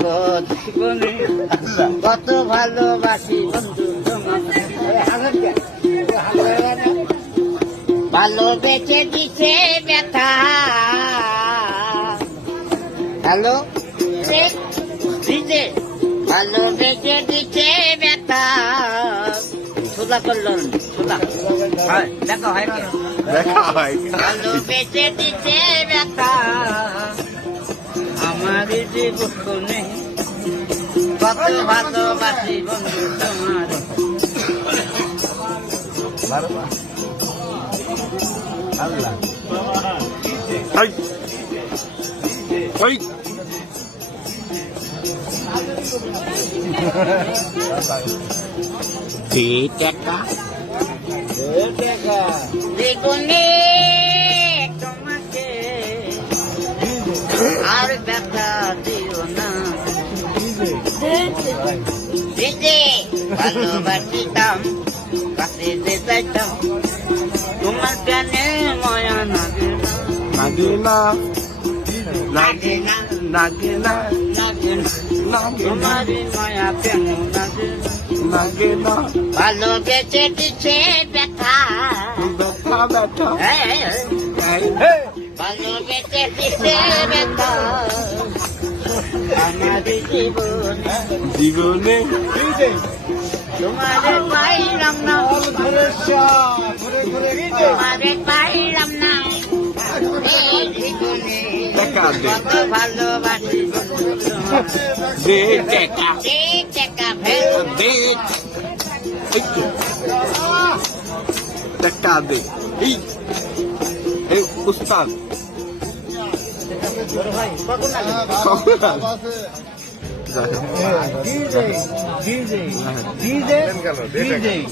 গো জীবনে কত ভালোবাসি বন্ধু তোমাকে ভালোবেসে দিছে ব্যথা হ্যালো দিছে ভালোবেসে দিছে ব্যথা সোজা করলো সোজা দেখা হয় ভালোবেসে দিছে ব্যথা আমার জীবনে কত ভালোবাসি বন্ধু তোমার আল্লাহ জীবনে তোমাকে আর ব্যথা দিও না দিতে ভালোবাসিতাম কাছে যে চাইতাম তোমার কেনে মায়া লাগে না লাগে না লাগে না লাগে না তোমার মায়া কেন লাগে না ভালোবেসে দিছে ব্যথা ব্যথা ব্যথা ভালোবেসে দিছে ব্যথা আমার জীবনে জীবনে তোমারে পাইলাম না তোমারে পাইলাম না জীবনে কত ভালোবাসি দে টাকা দে টাকা দে এই উস্তাদ DJ